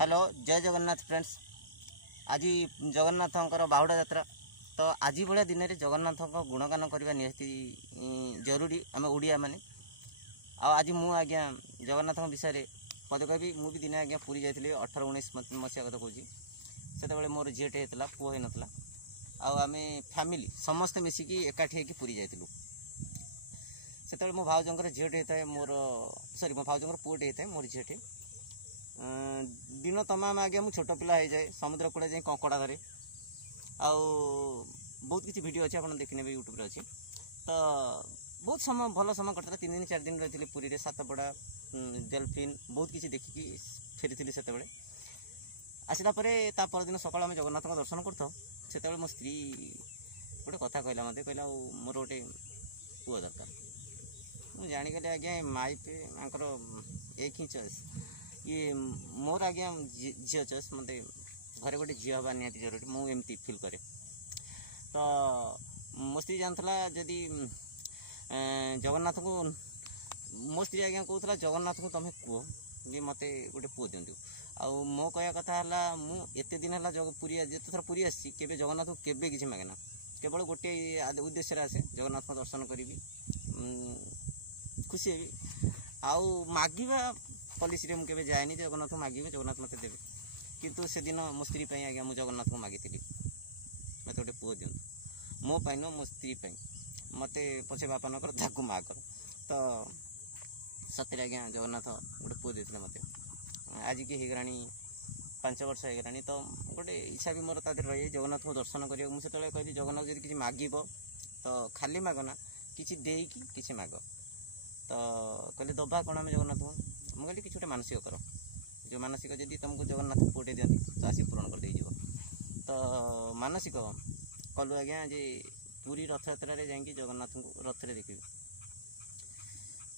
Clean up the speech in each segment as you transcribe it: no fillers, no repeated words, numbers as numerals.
Hello जय Jagannath friends. आज जगन्नाथंकर बाहुड़ा यात्रा तो आज भाया दिन में जगन्नाथ गुणगान करने निहाती जरूरी आम ओडिया माने। आज मु आज्ञा जगन्नाथ विषय पद कह मुझे दिने आज्ञा पूरी जाइए 18-19 मसीहा कथा कौच से मोर झीटे होता पुओ हो नाला आम फैमिली समस्ते मिसिकी एकाठी होकर पूरी जाइलु। से मो भाउजर झीटे होता है मोर सरी मो भाउजर पुओटे होता है मोर झीटे दिन तमाम आगे मुझे छोट पिला हो जाए समुद्र कूड़े जाए कंकड़ा धरे आउ बहुत किसी वीडियो अच्छे आप देखने यूट्यूब अच्छी तो बहुत समय भल समय कटा 3 दिन 4 दिन रही पुरी में सातपड़ा डेल्फिन बहुत किसी देखिकी फेरी से आसला परदिन सकाल आम जगन्नाथ दर्शन करते मो स्त्री गोटे कथा कहला मत कहला मोर गोटे पुओ दरकार मुझे जाणीगली आज्ञा माई पे एक ही चॉइस ये मोर आज्ञा झील चॉइस मत घरे गोटे झील हवा निहाती जरूरी मुझे फिल करे तो मो स्त्री जानला जदि जगन्नाथ को मो स्त्री आज्ञा कहला जगन्नाथ को तुम्हें कह कि मत गोटे पुओ दिंतु आउ मो कह कथा मुझे दिन है पुरी जिते थर पुरी आसी जगन्नाथ को केवे किसी मागेना केवल गोटे उद्देश्य आसे जगन्नाथ को दर्शन करी खुशी हेबी आउ मागिबा पॉलिसी मुझे केवे जाए जगन्नाथ को मागे जगन्नाथ मत देवे किंतु से दिन मो स्त्री आज्ञा मुझे जगन्नाथ को मागी मत गोटे पुओ दिंतु मो पाई न मो स्त्री मत पछे बापा नकर ताकू माँ कर तो सतरे आज्ञा जगन्नाथ गोटे पुओ देते मत आज की होगलानी 5 वर्ष होगलानी तो गोटे इच्छा भी मोर तादर रही जगन्नाथ को दर्शन करा मुझे कहली जगन्नाथ जब किसी मागिब तो खाली मागना किसी देकी किसी माग तो कहले दबा कौन आम जगन्नाथ को मुझे कहली कि गोटे मानसिक कर जो मानसिक जब तुमको जगन्नाथ पुटे दिखती तो आसी पूरण कर तो मानसिक कलु आज्ञा जे पूरी रथ यात्रा जाकि जगन्नाथ को रथ में देखी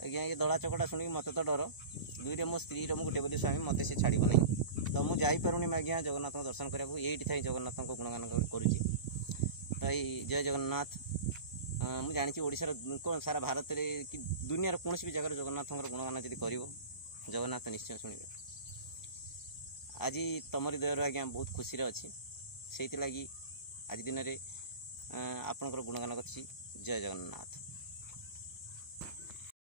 आज्ञा ये दड़ा चकड़ा शुणी मत तो डर दुईरे मो स्त्री गोटे बोली स्वामी मत से छाड़ नहीं तो मुझे जापरूनी आज्ञा जगन्नाथ को दर्शन कराया ये थी जगन्नाथ को गुणगान करुँच तो जय जगन्नाथ मुझे जानी ओडिशार कौन सारा भारत में कि दुनियार कौन भी जगह जगन्नाथ गुणगान जब कर जगन्नाथ निश्चय शुणे आज तुमरी दयर आज्ञा बहुत खुशी अच्छी से लगी आज दिन में आपणकर गुणगान कर जय जगन्नाथ।